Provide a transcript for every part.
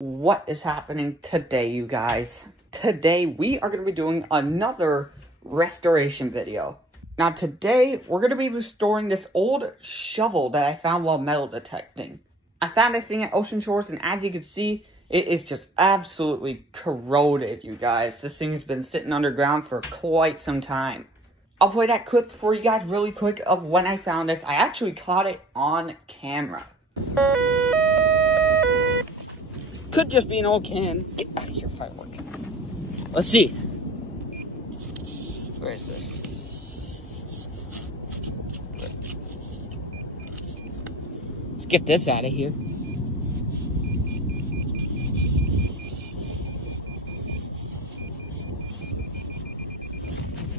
What is happening today, you guys? Today, we are going to be doing another restoration video. Now, today, we're going to be restoring this old shovel that I found while metal detecting. I found this thing at Ocean Shores, and as you can see, it is just absolutely corroded, you guys. This thing has been sitting underground for quite some time. I'll play that clip for you guys really quick of when I found this. I actually caught it on camera. Could just be an old can. Get out of here, firework. Let's see. Where is this? Let's get this out of here.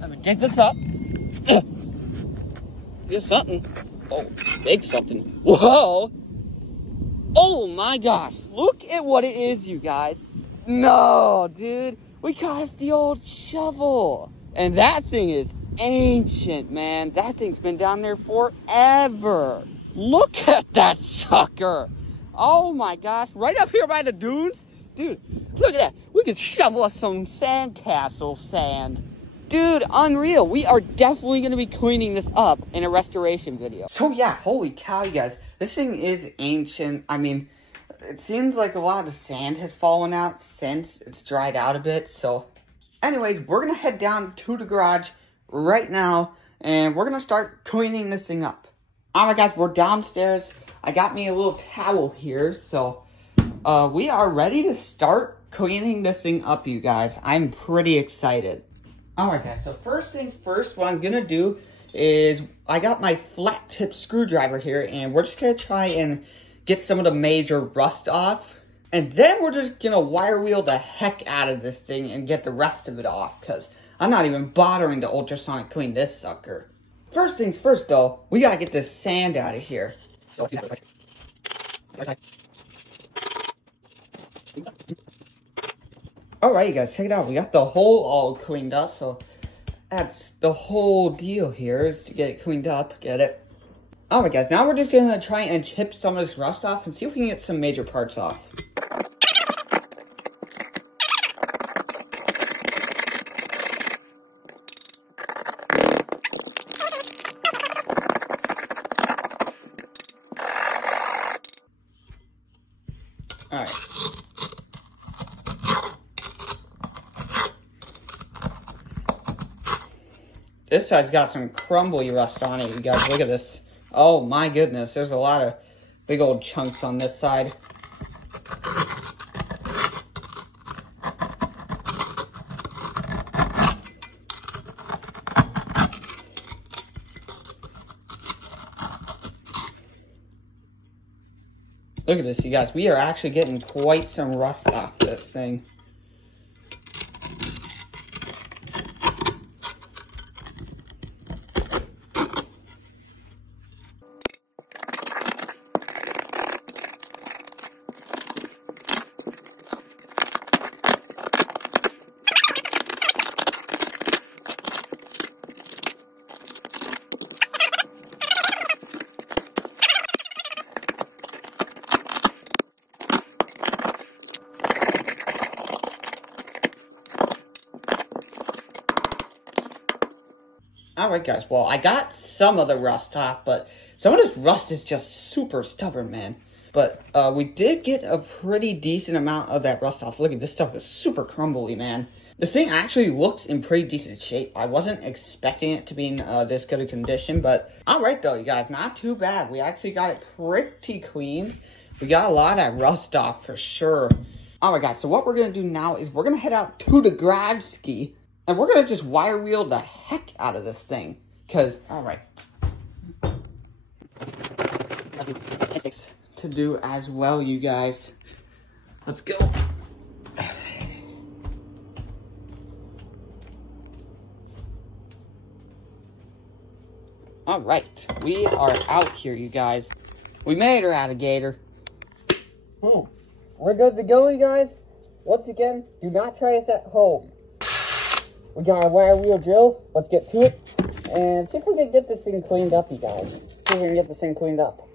Let me dig this up. There's something. Oh, big something. Whoa! Oh my gosh, look at what it is, you guys. No, dude, we caught the old shovel. And that thing is ancient, man. That thing's been down there forever. Look at that sucker. Oh my gosh, right up here by the dunes. Dude, look at that. We could shovel us some sandcastle sand. Dude, unreal. We are definitely going to be cleaning this up in a restoration video. So yeah, holy cow, you guys. This thing is ancient. I mean, it seems like a lot of the sand has fallen out since it's dried out a bit. So anyways, we're going to head down to the garage right now, and we're going to start cleaning this thing up. Alright guys, we're downstairs. I got me a little towel here, so we are ready to start cleaning this thing up, you guys. I'm pretty excited. Alright guys, so first things first, what I'm going to do is I got my flat tip screwdriver here, and we're just going to try and get some of the major rust off. And then we're just going to wire wheel the heck out of this thing and get the rest of it off, because I'm not even bothering to ultrasonic clean this sucker. First things first though, we got to get this sand out of here. So let's do that. Alright, you guys, check it out. We got the hole all cleaned up, so that's the whole deal here, is to get it cleaned up, get it? Alright, guys, now we're just going to try and chip some of this rust off and see if we can get some major parts off. Alright. This side's got some crumbly rust on it, you guys. Look at this. Oh my goodness, there's a lot of big old chunks on this side. Look at this, you guys. We are actually getting quite some rust off this thing. Alright guys, well, I got some of the rust off, but some of this rust is just super stubborn, man. But we did get a pretty decent amount of that rust off. Look at this stuff, is super crumbly, man. This thing actually looks in pretty decent shape. I wasn't expecting it to be in this good a condition, but alright though, you guys, not too bad. We actually got it pretty clean. We got a lot of that rust off for sure. Alright guys, so what we're going to do now is we're going to head out to the garage ski. And we're going to just wire wheel the heck out of this thing. Because, alright. To do as well, you guys. Let's go. Alright. We are out here, you guys. We made her, alligator. We're good to go, you guys. Once again, do not try this at home. We got a wire wheel drill. Let's get to it and see if we can get this thing cleaned up, you guys. See if we can get this thing cleaned up.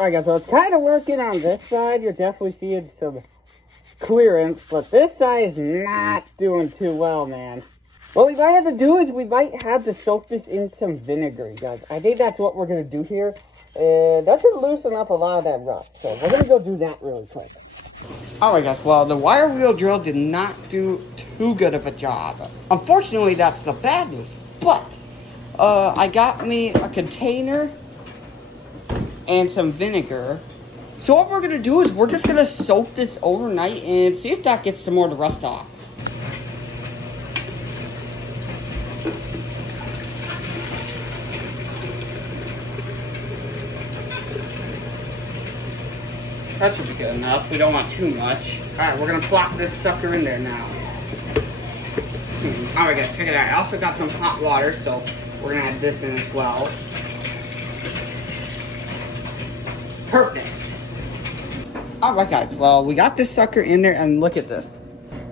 Alright guys, so it's kind of working on this side. You're definitely seeing some clearance, but this side is not doing too well, man. What we might have to do is we might have to soak this in some vinegar, guys. I think that's what we're going to do here. And that should loosen up a lot of that rust. So we're going to go do that really quick. Alright guys, well, the wire wheel drill did not do too good of a job. Unfortunately, that's the bad news. But, I got me a container and some vinegar. So what we're going to do is we're just going to soak this overnight and see if that gets some more of the rust off. That should be good enough. We don't want too much. Alright, we're going to plop this sucker in there now. Alright guys, check it out. I also got some hot water, so we're going to add this in as well. Perfect. Alright guys, well, we got this sucker in there, and look at this.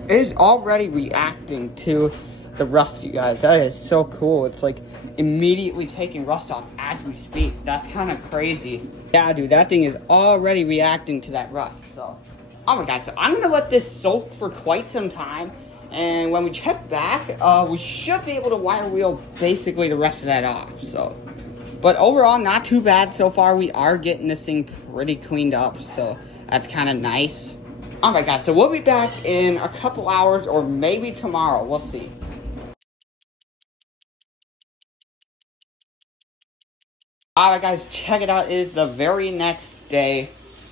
It is already reacting to the rust, you guys. That is so cool. It's like immediately taking rust off as we speak. That's kind of crazy. Yeah, dude, that thing is already reacting to that rust. So, alright guys, so I'm going to let this soak for quite some time. And when we check back, we should be able to wire wheel basically the rest of that off. So, but overall, not too bad so far. We are getting this thing pretty cleaned up, so that's kind of nice. Alright guys, so we'll be back in a couple hours or maybe tomorrow. We'll see. Alright guys, check it out. It is the very next day.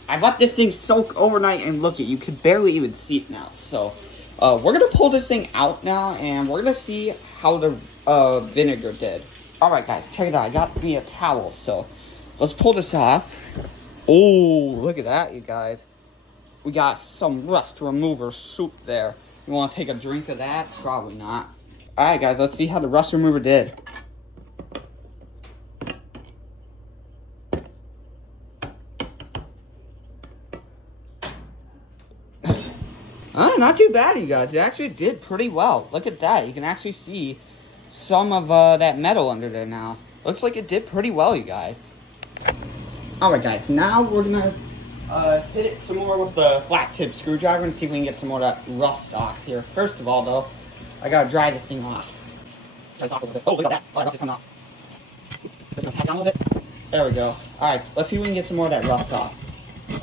I let this thing soak overnight, and look, you can barely even see it now. So, we're going to pull this thing out now, and we're going to see how the vinegar did. Alright guys, check it out. I got me a towel, so let's pull this off. Oh, look at that, you guys. We got some rust remover soup there. You want to take a drink of that? Probably not. Alright guys, let's see how the rust remover did. Not too bad, you guys. It actually did pretty well. Look at that. You can actually see some of that metal under there now. Looks like it did pretty well, you guys. Alright, guys. Now we're going to hit it some more with the flat tip screwdriver and see if we can get some more of that rust off here. First of all, though, I got to dry this thing off. Dry this off a little bit. Oh, look at that. Oh, that rust is coming off. Just going to pat down a little bit. There we go. Alright, let's see if we can get some more of that rust off.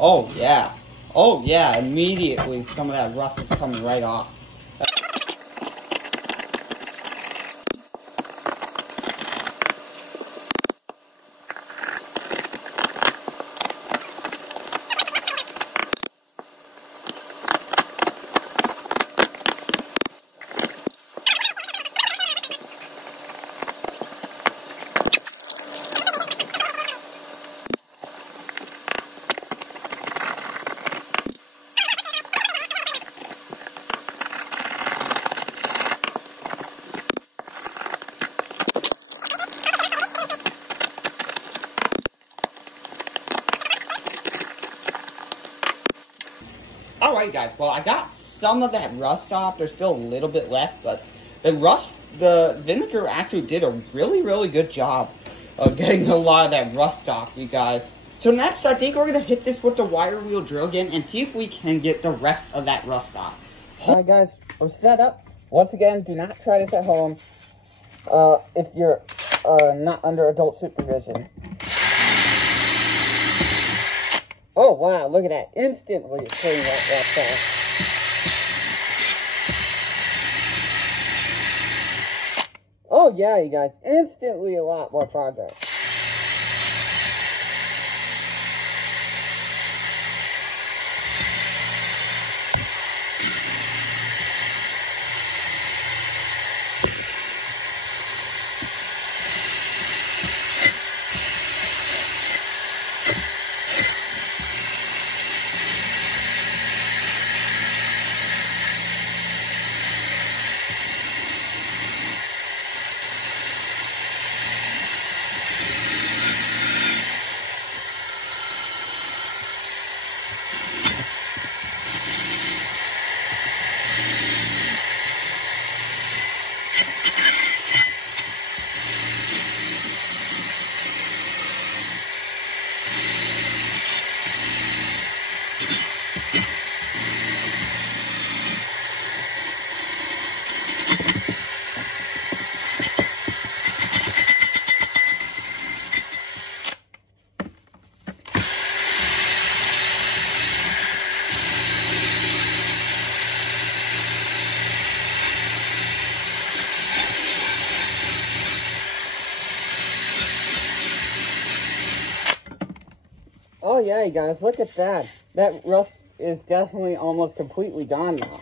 Oh, yeah. Oh yeah, immediately some of that rust is coming right off. Alright guys, well I got some of that rust off. There's still a little bit left, but the vinegar actually did a really good job of getting a lot of that rust off, you guys. So next, I think we're going to hit this with the wire wheel drill again and see if we can get the rest of that rust off. Alright guys, we're set up. Once again, do not try this at home if you're not under adult supervision. Oh wow, look at that. Instantly it's cleaning that rust off. Oh yeah, you guys, instantly a lot more progress. yeah, you guys, look at that. That rust is definitely almost completely gone now.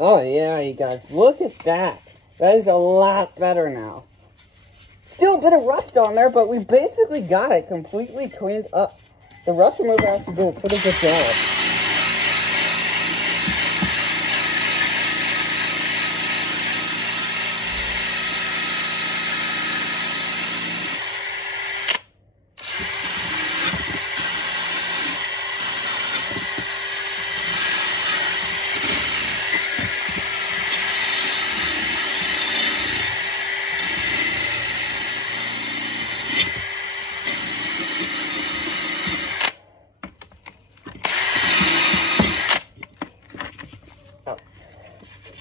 Oh yeah, you guys, look at that. That is a lot better now. Still a bit of rust on there, but we basically got it completely cleaned up. The rust remover actually did a pretty good job.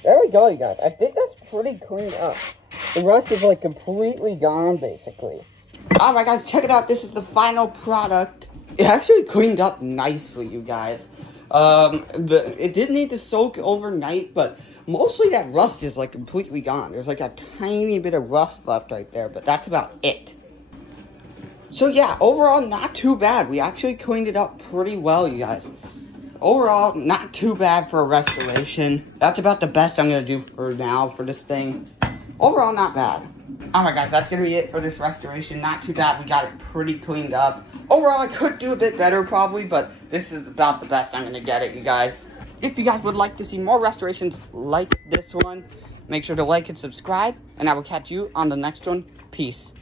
There we go, you guys. I think that's pretty cleaned up. The rust is like completely gone, basically. Alright guys, check it out. This is the final product. It actually cleaned up nicely, you guys. It did need to soak overnight, but mostly that rust is like completely gone. There's like a tiny bit of rust left right there, but that's about it. So yeah, overall not too bad. We actually cleaned it up pretty well, you guys. Overall, not too bad for a restoration. That's about the best I'm going to do for now for this thing. Overall, not bad. Alright guys, that's going to be it for this restoration. Not too bad. We got it pretty cleaned up. Overall, I could do a bit better probably, but this is about the best I'm going to get it, you guys. If you guys would like to see more restorations like this one, make sure to like and subscribe, and I will catch you on the next one. Peace.